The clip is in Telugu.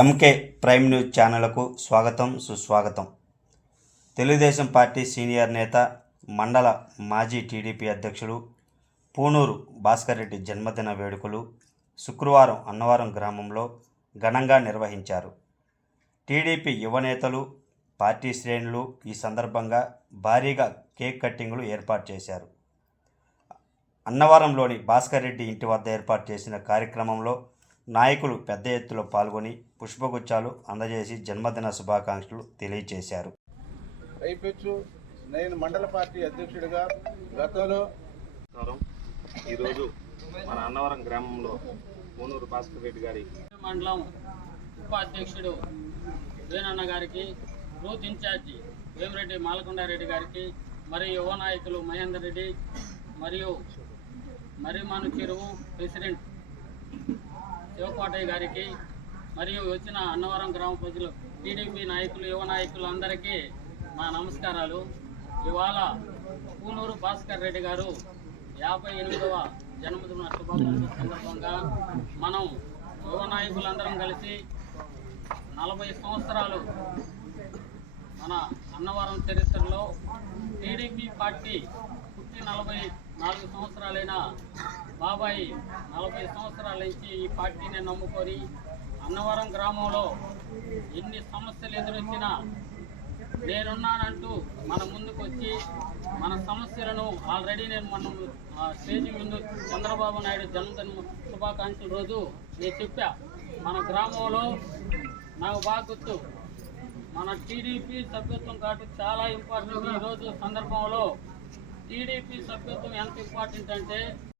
ఎంకే ప్రైమ్ న్యూస్ ఛానళ్లకు స్వాగతం సుస్వాగతం. తెలుగుదేశం పార్టీ సీనియర్ నేత, మండల మాజీ టీడీపీ అధ్యక్షుడు పూనూరు భాస్కర్ రెడ్డి జన్మదిన వేడుకలు శుక్రవారం అన్నవరం గ్రామంలో ఘనంగా నిర్వహించారు. టీడీపీ యువ నేతలు, పార్టీ శ్రేణులు ఈ సందర్భంగా భారీగా కేక్ కట్టింగ్లు ఏర్పాటు చేశారు. అన్నవరంలోని భాస్కర్ రెడ్డి ఇంటి వద్ద ఏర్పాటు చేసిన కార్యక్రమంలో నాయకులు పెద్ద ఎత్తులో పాల్గొని పుష్పగుచ్చాలు అందజేసి జన్మదిన శుభాకాంక్షలు తెలియజేశారు. నేను మండల పార్టీ అధ్యక్షుడిగా గతంలో ఈరోజు మన అన్నవరం గ్రామంలో పూనూరు భాస్కర్ రెడ్డి గారి మండలం ఉపాధ్యక్షుడు వేణన్న గారికి, బూత్ ఇన్ఛార్జి వేమిరెడ్డి మాలకొండారెడ్డి గారికి, మరియు యువ నాయకులు మహేందర్ రెడ్డి మరియు మరిమాను చెరువు ప్రెసిడెంట్ శివకోటయ్య గారికి, మరియు వచ్చిన అన్నవరం గ్రామ ప్రజలు, టీడీపీ నాయకులు, యువ నాయకులు అందరికీ మా నమస్కారాలు. ఇవాళ పూనూరు భాస్కర్ రెడ్డి గారు 58వ జన్మదిన శుభాకాంక్షల సందర్భంగా మనం యువ నాయకులందరం కలిసి 40 సంవత్సరాలు మన అన్నవరం చరిత్రలో టీడీపీ పార్టీ పుట్టి 44 సంవత్సరాలైన బాబాయి 40 సంవత్సరాల నుంచి ఈ పార్టీని నమ్ముకొని అన్నవరం గ్రామంలో ఎన్ని సమస్యలు ఎదురొచ్చినా నేనున్నానంటూ మన ముందుకు వచ్చి మన సమస్యలను ఆల్రెడీ నేను మనం స్టేజ్ ముందు చంద్రబాబు నాయుడు జన్మదిన శుభాకాంక్షల రోజు నేను చెప్పా, మన గ్రామంలో నాకు బాగా గుర్తు, మన టీడీపీ సభ్యత్వం కార్డు చాలా ఇంపార్టెంట్. ఈరోజు సందర్భంలో టీడీపీ సభ్యత్వం ఎంత ఇంపార్టెంట్ అంటే